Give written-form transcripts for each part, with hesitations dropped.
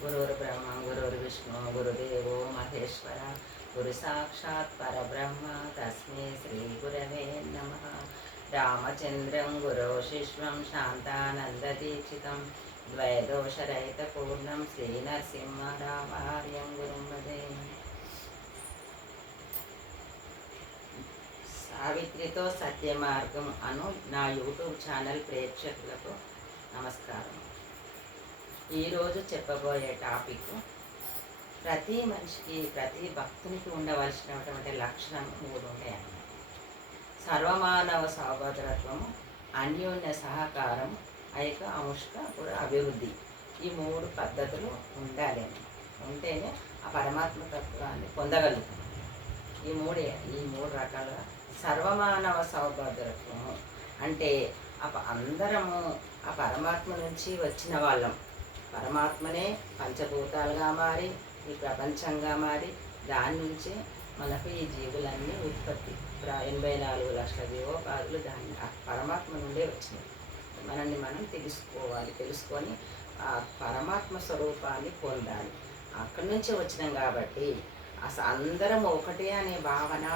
गुरुर्ब्रह्मा गुरुर्विष्णु गुरुदेवो महेश्वर गुरु साक्षात् परब्रह्म तस्मै श्रीगुरवे नमः। रामचन्द्रं गुरो शिष्यं शान्तानन्ददीक्षितं द्वैदोषरहितपूर्णं श्रीनरसिंहरामार्यं गुरुं भजे। సావిత్రితో సత్య మార్గం అను నా యూట్యూబ్ ఛానల్ ప్రేక్షకులకు నమస్కారం. ఈరోజు చెప్పబోయే టాపిక్ ప్రతి మనిషికి ప్రతి భక్తునికి ఉండవలసినటువంటి లక్షణం 3 ఉంటాయన్నమాట. సర్వమానవ సహోదరత్వము, అన్యోన్య సహకారం, అముష్క అభివృద్ధి. ఈ 3 పద్ధతులు ఉండాలి అన్నమాట. ఉంటేనే ఆ పరమాత్మ తత్వాన్ని పొందగలుగుతాం. ఈ మూడు రకాలుగా సర్వమానవ సౌభాగ్యత్వము అంటే అందరము ఆ పరమాత్మ నుంచి వచ్చిన వాళ్ళం. పరమాత్మనే పంచభూతాలుగా మారి ఈ ప్రపంచంగా మారి దాని నుంచే మనకు ఈ జీవులన్నీ ఉత్పత్తి 84 లక్షల జీవోపాధులు దాన్ని ఆ పరమాత్మ నుండే వచ్చినాయి. మనల్ని మనం తెలుసుకొని ఆ పరమాత్మ స్వరూపాన్ని పొందాలి. అక్కడి నుంచే వచ్చినాం కాబట్టి అసలు అందరం ఒకటే అనే భావన,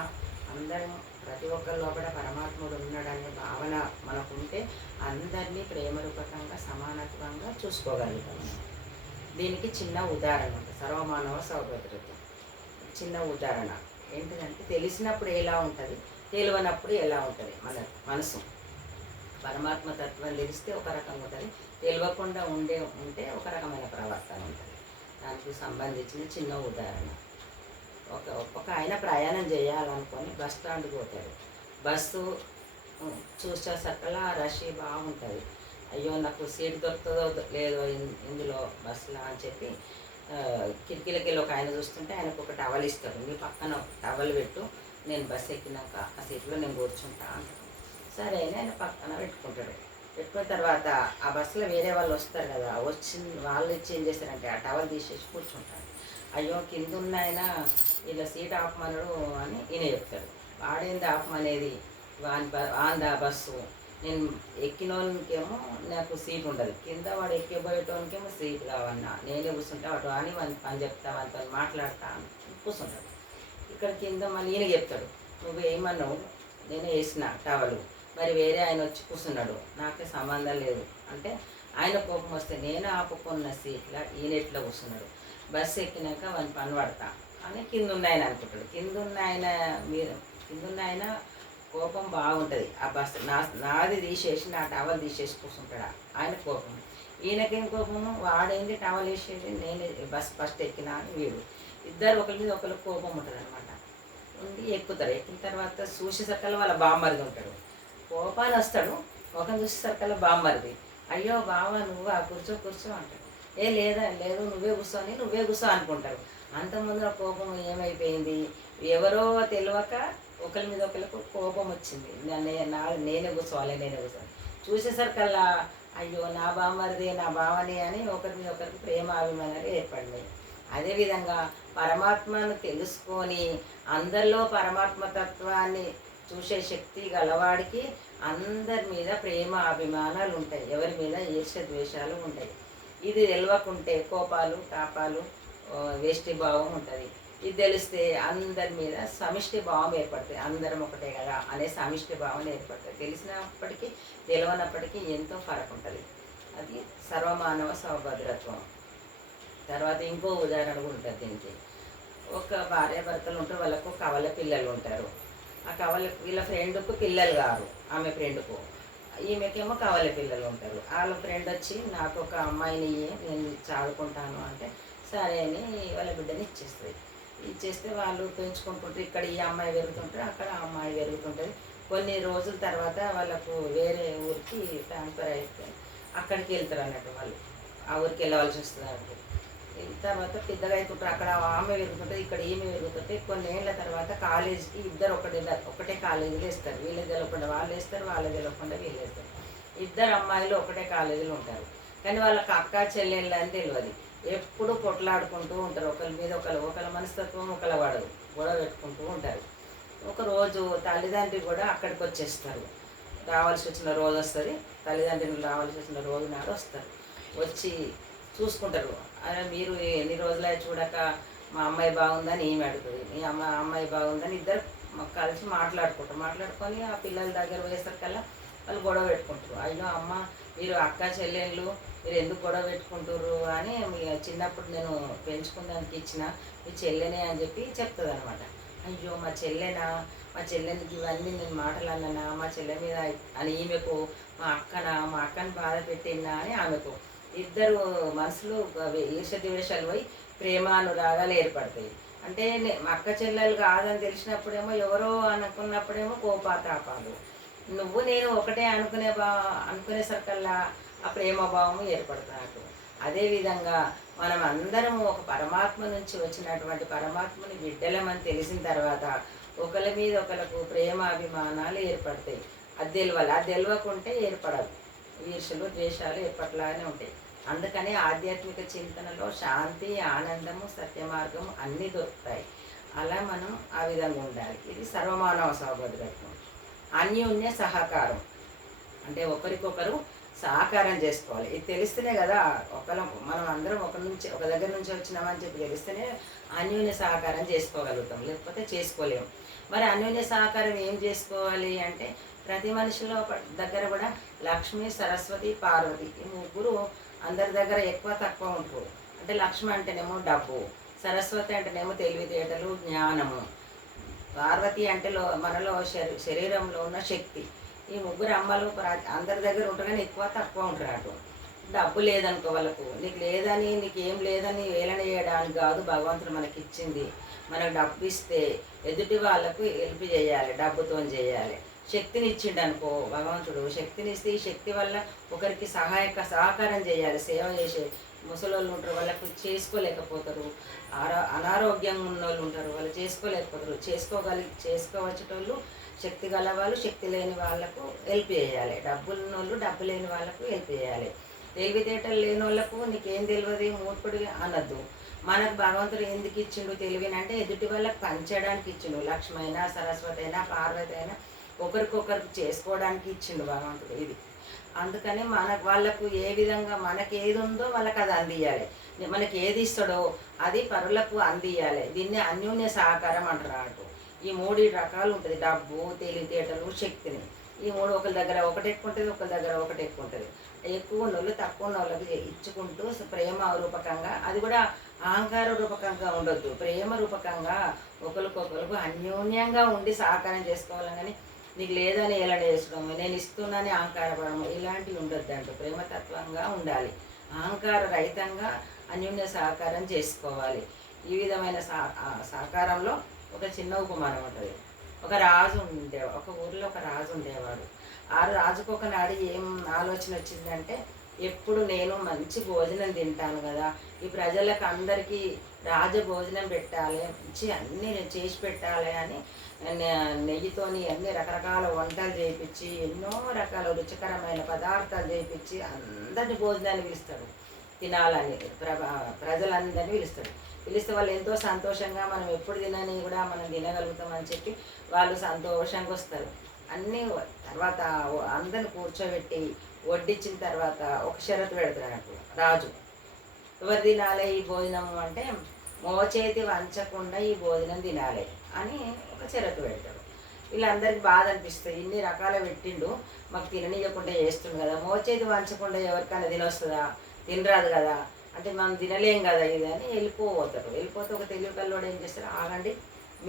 అందరం ప్రతి ఒక్కరిలో కూడా పరమాత్ముడు ఉన్నాడనే భావన మనకుంటే అందరినీ ప్రేమరూపకంగా సమానత్వంగా చూసుకోగలుగుతాం. దీనికి చిన్న ఉదాహరణ ఉంటుంది. సర్వమానవ సౌభద్రత చిన్న ఉదాహరణ ఏంటిదంటే, తెలిసినప్పుడు ఎలా ఉంటుంది, తెలియనప్పుడు ఎలా ఉంటుంది. మన మనసు పరమాత్మ తత్వం తెలిస్తే ఒక రకంగా ఉంటుంది, తెలియకుండా ఉంటే ఒక రకమైన ప్రవర్తన ఉంటుంది. దానికి సంబంధించిన చిన్న ఉదాహరణ. ఒక ఆయన ప్రయాణం చేయాలనుకొని బస్ స్టాండ్కి పోతాడు. బస్సు చూసేసరికల్లా రష్ బాగుంటుంది. అయ్యో నాకు సీట్ దొరుకుతుందో లేదో ఇందులో బస్సులో అని చెప్పి కిటికీలకి ఒక ఆయన చూస్తుంటే ఆయనకు ఒక టవల్ ఇస్తాడు. మీ పక్కన టవల్ పెట్టు, నేను బస్సు ఎక్కినాక ఆ సీట్లో నేను కూర్చుంటా అంటాడు. సరే అని ఆయన పక్కన పెట్టుకుంటాడు. పెట్టుకున్న తర్వాత ఆ బస్సులో వేరే వాళ్ళు వస్తారు కదా, వాళ్ళు ఇచ్చి ఏం చేస్తారంటే ఆ టవల్ తీసేసి కూర్చుంటారు. అయ్యో కింద ఉన్న ఆయన ఇలా సీట్ ఆపమనడు అని ఈయన చెప్తాడు. వాడేంది ఆపమనేది, వాందా బస్సు, నేను ఎక్కినోనికేమో నాకు సీట్ ఉండదు, కింద వాడు ఎక్కిపోయేటోనికేమో సీట్ కావన్నా, నేనే కూర్చుంటా వాడు అని పని చెప్తా వాళ్ళతో మాట్లాడతా అని కూర్చుంటాడు. ఇక్కడ కింద మళ్ళీ ఈయన చెప్తాడు, నువ్వు ఏమన్నావు, నేనే వేసిన టవలు, మరి వేరే ఆయన వచ్చి కూర్చున్నాడు, నాకే సంబంధం లేదు అంటే ఆయన కోపం వస్తే నేను ఆపుకున్న సీట్లో ఈయన ఎట్లా కూర్చున్నాడు, బస్సు ఎక్కినాక వాని పని పడతా అని కింద ఉన్నాయని అనుకుంటాడు. కింద ఉన్న ఆయన కోపం బాగుంటుంది. ఆ బస్సు నాది తీసేసి నా టవల్ తీసేసి కూర్చుంటాడు ఆయన కోపం. ఈయనకేం కోపము, వాడేంది టవల్ వేసేది, నేను బస్సు ఫస్ట్ ఎక్కినా అని వీడు. ఇద్దరు ఒకరి మీద ఒకరికి కోపం ఉంటుంది అనమాట. ఉండి ఎక్కుతారు. ఎక్కిన తర్వాత చూసేసరికల్లా వాళ్ళ బామ్మరిది ఉంటాడు. కోపాన్ని వస్తాడు, ఒకరిని చూసేసరికల్లా బామ్మరిది, అయ్యో బావ నువ్వు కూర్చో అంటాడు. లేదు నువ్వే కూర్చో అనుకుంటారు. అంతకుముందు కోపం ఏమైపోయింది, ఎవరో తెలియక ఒకరి మీద ఒకరికి కోపం వచ్చింది. నేనే కూర్చోవాలి. చూసేసరికల్లా అయ్యో నా బామ్మరిది నా బావని అని ఒకరి మీద ఒకరికి ప్రేమ అభిమానాలు ఏర్పడినాయి. అదేవిధంగా పరమాత్మను తెలుసుకొని అందరిలో పరమాత్మ తత్వాన్ని చూసే శక్తి గలవాడికి అందరి మీద ప్రేమ అభిమానాలు ఉంటాయి, ఎవరి మీద ఈర్ష్య ద్వేషాలు ఉంటాయి. ఇది తెలియకుంటే కోపాలు తాపాలు వేష్టి భావం ఉంటుంది. ఇది తెలిస్తే అందరి మీద సమిష్టి భావం ఏర్పడుతుంది. అందరం ఒకటే కదా అనే సమిష్టి భావన ఏర్పడుతుంది. తెలిసినప్పటికీ తెలియనప్పటికీ ఎంతో ఫరక్ ఉంటుంది. అది సర్వమానవ సౌభద్రత్వం. తర్వాత ఇంకో ఉదాహరణ కూడా ఉంటుంది దీనికి. ఒక భార్యాభర్తలు ఉంటారు, వాళ్ళకు కవల పిల్లలు ఉంటారు. ఆ వీళ్ళ ఫ్రెండ్కు పిల్లలు కారు, ఆమె ఫ్రెండ్కు. ఈమెకేమో కవల పిల్లలు ఉంటారు. వాళ్ళ ఫ్రెండ్ వచ్చి నాకు ఒక అమ్మాయిని నేను చదువుకుంటాను అంటే సరే అని వాళ్ళ బిడ్డని ఇచ్చేస్తే వాళ్ళు పెంచుకుంటుంటారు. ఇక్కడ ఈ అమ్మాయి పెరుగుతుంటారు, అక్కడ ఆ అమ్మాయి పెరుగుతుంటుంది. కొన్ని రోజుల తర్వాత వాళ్ళకు వేరే ఊరికి ట్రాన్స్ఫర్ అయితే అక్కడికి వెళ్తారు అన్నట్టు. వాళ్ళు ఆ ఊరికి వెళ్ళవలసి వస్తుంది అన్నట్టు. తర్వాత పెద్దగా అవుతుంటారు. అక్కడ ఆమె పెరుగుతుంటుంది, ఇక్కడ ఈమె పెరుగుతుంటే కొన్ని ఏళ్ళ తర్వాత కాలేజీకి ఇద్దరు ఒకటే కాలేజీలో వేస్తారు. వీళ్ళు తెలవకుండా వాళ్ళు వేస్తారు, వాళ్ళు తెలవకుండా వీళ్ళు వేస్తారు. ఇద్దరు అమ్మాయిలు ఒకటే కాలేజీలో ఉంటారు, కానీ వాళ్ళకి అక్క చెల్లెళ్ళు అని తెలియదు. ఎప్పుడు కొట్లాడుకుంటూ ఉంటారు, ఒకరి మీద ఒకరి మనస్తత్వం ఒకరి వాడు గొడవ పెట్టుకుంటూ ఉంటారు. ఒకరోజు తల్లిదండ్రి కూడా అక్కడికి వచ్చేస్తారు. రావాల్సి వచ్చిన రోజు వస్తుంది, తల్లిదండ్రులు రావాల్సి వచ్చిన రోజు నాడు వస్తారు. వచ్చి చూసుకుంటారు. అరే మీరు ఎన్ని రోజులై చూడక మా అమ్మాయి బాగుందని ఈమె అడుగుతుంది, మీ అమ్మాయి బాగుందని ఇద్దరు కలిసి మాట్లాడుకుంటారు. మాట్లాడుకొని ఆ పిల్లల దగ్గర పోయేసరికల్లా వాళ్ళు గొడవ పెట్టుకుంటారు. అయ్యో అమ్మ మీరు అక్క చెల్లెళ్ళు మీరు ఎందుకు గొడవ పెట్టుకుంటారు అని మీ చిన్నప్పుడు నేను పెంచుకున్నానికి ఇచ్చిన మీ చెల్లెనే అని చెప్పి చెప్తుంది అనమాట. అయ్యో మా చెల్లెనా, మా చెల్లెనికి ఇవన్నీ నేను మాటలు అన్నానా, మా చెల్లె మీద అని ఈమెకు, మా అక్కని బాధ పెట్టినా అని ఆమెకు. ఇద్దరు మనసులు ఈర్ష ద్వేషాలు పోయి ప్రేమానురాగాలు ఏర్పడతాయి. అంటే మా అక్క చెల్లెలు కాదని తెలిసినప్పుడేమో ఎవరో అనుకున్నప్పుడేమో కోపాతాపాలు, నువ్వు నేను ఒకటే అనుకునేసరికల్లా ఆ ప్రేమభావము ఏర్పడుతున్నట్టు. అదేవిధంగా మనం అందరం ఒక పరమాత్మ నుంచి వచ్చినటువంటి పరమాత్మని బిడ్డలమని తెలిసిన తర్వాత ఒకరి మీద ఒకరికి ప్రేమ అభిమానాలు ఏర్పడతాయి. అది తెలియాలి. అది తెలియకుంటే ఏర్పడవు. ఈర్షలు ద్వేషాలు ఎప్పట్లానే ఉంటాయి. అందుకని ఆధ్యాత్మిక చింతనలో శాంతి, ఆనందము, సత్య మార్గము అన్నీ దొరుకుతాయి. అలా మనం ఆ విధంగా ఉండాలి. ఇది సర్వమానవ సహోదరత్వం. అన్యోన్య సహకారం అంటే ఒకరికొకరు సహకారం చేసుకోవాలి. ఇది తెలిస్తేనే కదా మనం అందరం ఒక దగ్గర నుంచి వచ్చినామని చెప్పి తెలిస్తేనే అన్యోన్య సహకారం చేసుకోగలుగుతాం, లేకపోతే చేసుకోలేము. మరి అన్యోన్య సహకారం ఏం చేసుకోవాలి అంటే ప్రతి మనిషిలో దగ్గర కూడా లక్ష్మి, సరస్వతి, పార్వతి ఈ ముగ్గురు అందరి దగ్గర ఎక్కువ తక్కువ ఉంటారు. అంటే లక్ష్మి అంటేనేమో డబ్బు, సరస్వతి అంటేనేమో తెలివితేటలు, జ్ఞానము, పార్వతి అంటే మనలో శరీరంలో ఉన్న శక్తి. ఈ ముగ్గురు అమ్మలు అందరి దగ్గర ఉంటారు కానీ ఎక్కువ తక్కువ ఉంటారు. అటు డబ్బు లేదనుకో వాళ్ళకు, నీకు లేదని నీకేం లేదని వేలన చేయడానికి కాదు భగవంతుడు మనకి ఇచ్చింది. మనకు డబ్బు ఇస్తే ఎదుటి వాళ్ళకు హెల్ప్ చేయాలి, డబ్బుతో చేయాలి. శక్తిని ఇచ్చిండు అనుకో భగవంతుడు, శక్తిని ఇస్తే ఈ శక్తి వల్ల ఒకరికి సహకారం చేయాలి. సేవ చేసే ముసలోళ్ళు ఉంటారు, వాళ్ళకు చేసుకోలేకపోతారు. అనారోగ్యంగా ఉన్న వాళ్ళు ఉంటారు, వాళ్ళు చేసుకోలేకపోతారు. చేసుకోవచ్చేటోళ్ళు శక్తి గల వాళ్ళు శక్తి లేని వాళ్ళకు హెల్ప్ చేయాలి. డబ్బులున్నోళ్ళు డబ్బు లేని వాళ్ళకు హెల్ప్ చేయాలి. తెలివితేటలు లేని వాళ్ళకు నీకేం తెలియదు మూర్ఖుడి అనద్దు. మనకు భగవంతుడు ఎందుకు ఇచ్చిండు తెలివినంటే ఎదుటి వాళ్ళకి పంచడానికి ఇచ్చిండు. లక్ష్మి అయినా, సరస్వతి అయినా, పార్వతి అయినా ఒకరికొకరికి చేసుకోవడానికి ఇచ్చిండు భగవంతుడు. ఇది అందుకని వాళ్ళకు ఏ విధంగా మనకి ఏది ఉందో వాళ్ళకి అది అందియాలి. మనకి ఏది ఇస్తాడో అది పరులకు అందియాలి. దీన్ని అన్యోన్య సహకారం అంటారు. ఈ 3 రకాలు ఉంటుంది: డబ్బు, తెలివితేటలు, శక్తిని. ఈ 3 ఒకరి దగ్గర ఒకటి ఎక్కువ ఉంటుంది, ఒకరి దగ్గర ఒకటి ఎక్కువ ఉంటుంది. ఎక్కువ ఉన్నోళ్ళు తక్కువ ఉన్న వాళ్ళకి ఇచ్చుకుంటూ ప్రేమ రూపకంగా, అది కూడా అహంకార రూపకంగా ఉండొద్దు, ప్రేమ రూపకంగా ఒకరికొకరికి అన్యోన్యంగా ఉండి సహకారం చేసుకోవాలి. కానీ నీకు లేదని ఎలా వేసడం, నేను ఇస్తున్నానని అహంకారపడము ఇలాంటివి ఉండొద్దు అంటూ ప్రేమతత్వంగా ఉండాలి. అహంకార రహితంగా అన్యోన్య సహకారం చేసుకోవాలి. ఈ విధమైన సహకారంలో ఒక చిన్న ఉపమానం ఉంటుంది. ఒక ఊరిలో ఒక రాజు ఉండేవాడు. ఆ రాజుకు ఒకనాడు ఏం ఆలోచన వచ్చిందంటే, ఎప్పుడు నేను మంచి భోజనం తింటాను కదా, ఈ ప్రజలకు అందరికీ భోజనం పెట్టాలి, మంచి అన్నీ చేసి పెట్టాలి అని నెయ్యితోని అన్ని రకరకాల వంటలు చేయించి ఎన్నో రకాల రుచికరమైన పదార్థాలు చేయించి అందరిని భోజనాన్ని పిలుస్తాడు. తినాలని ప్రజలందరినీ పిలుస్తాడు. పిలిస్తే వాళ్ళు ఎంతో సంతోషంగా మనం ఎప్పుడు తినని కూడా మనం తినగలుగుతామని చెప్పి వాళ్ళు సంతోషంగా వస్తారు. అన్నీ తర్వాత అందరిని కూర్చోబెట్టి వడ్డించిన తర్వాత ఒక షరతు పెడతాడు రాజు. ఎవరు తినాలి ఈ భోజనం అంటే, మోచేతి వంచకుండా ఈ భోజనం తినాలి అని ఒక షరతు పెడతాడు. వీళ్ళందరికీ బాధ అనిపిస్తుంది, ఇన్ని రకాల పెట్టిండు మాకు తిననీయకుండా చేస్తుంది కదా, మోచేతి వంచకుండా ఎవరికైనా తినొస్తుందా, తినరాదు కదా, అంటే మనం తినలేం కదా ఇది అని వెళ్ళిపోతారు. వెళ్ళిపోతే ఒక తెలివి కల్లోడు ఏం చేస్తారు, ఆగండి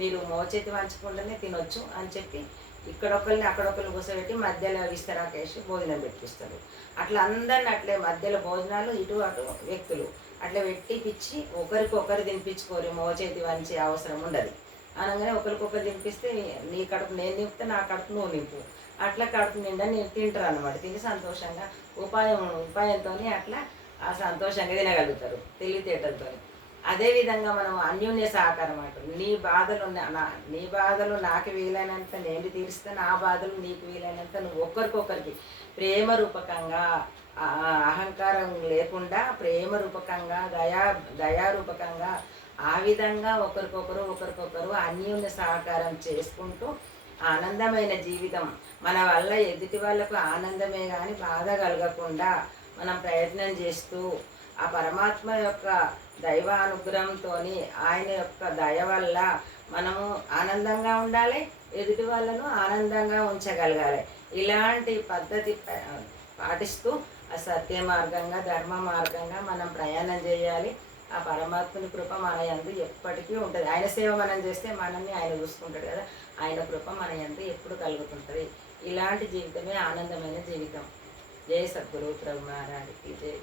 మీరు మోచేతి వంచకుండానే తినొచ్చు అని చెప్పి ఇక్కడొకరిని అక్కడొకరిని కూర్చోబెట్టి మధ్యలో విస్తరాకేసి భోజనం పెట్టిస్తారు. అట్లా అందరిని అట్లే మధ్యలో భోజనాలు ఇటు అటు వ్యక్తులు అట్లా పెట్టిపిచ్చి ఒకరికొకరు తినిపించుకోరు, మోచేతి వంచే అవసరం ఉండదు. అనగానే ఒకరికొకరు తినిపిస్తే నీ కడుపు నేను నింపితే నా కడుపు నువ్వు నింపు, అట్లా కడుపు నిండా నేను తింటారు అన్నమాట. తిని సంతోషంగా ఉపాయంతో అట్లా ఆ సంతోషంగా తినగలుగుతారు తెలివితేటలతో. అదేవిధంగా మనం అన్యోన్య సహకారం అంటారు. నీ బాధలు నాకు వీలైనంత నేను తీరిస్తే, నా బాధలు నీకు వీలైనంత నువ్వు ఒకరికొకరికి ప్రేమ రూపకంగా, అహంకారం లేకుండా ప్రేమ రూపకంగా, దయారూపకంగా ఆ విధంగా ఒకరికొకరు అన్యోన్య సహకారం చేసుకుంటూ ఆనందమైన జీవితం మన వల్ల ఎదుటి వాళ్ళకు ఆనందమే కానీ బాధ కలగకుండా మనం ప్రయత్నం చేస్తూ ఆ పరమాత్మ యొక్క దైవానుగ్రహంతో ఆయన యొక్క దయ వల్ల మనము ఆనందంగా ఉండాలి, ఎదుటి వాళ్ళను ఆనందంగా ఉంచగలగాలి. ఇలాంటి పద్ధతి పాటిస్తూ ఆ సత్య మార్గంగా ధర్మ మార్గంగా మనం ప్రయాణం చేయాలి. ఆ పరమాత్మని కృప మన యందు ఎప్పటికీ ఉంటుంది. ఆయన సేవ మనం చేస్తే మనల్ని ఆయన చూసుకుంటాడు కదా, ఆయన కృప మన యందు ఎప్పుడు కలుగుతుంటుంది. ఇలాంటి జీవితమే ఆనందమైన జీవితం. జై సద్గురు ప్రభు మహారాజ్కి జై.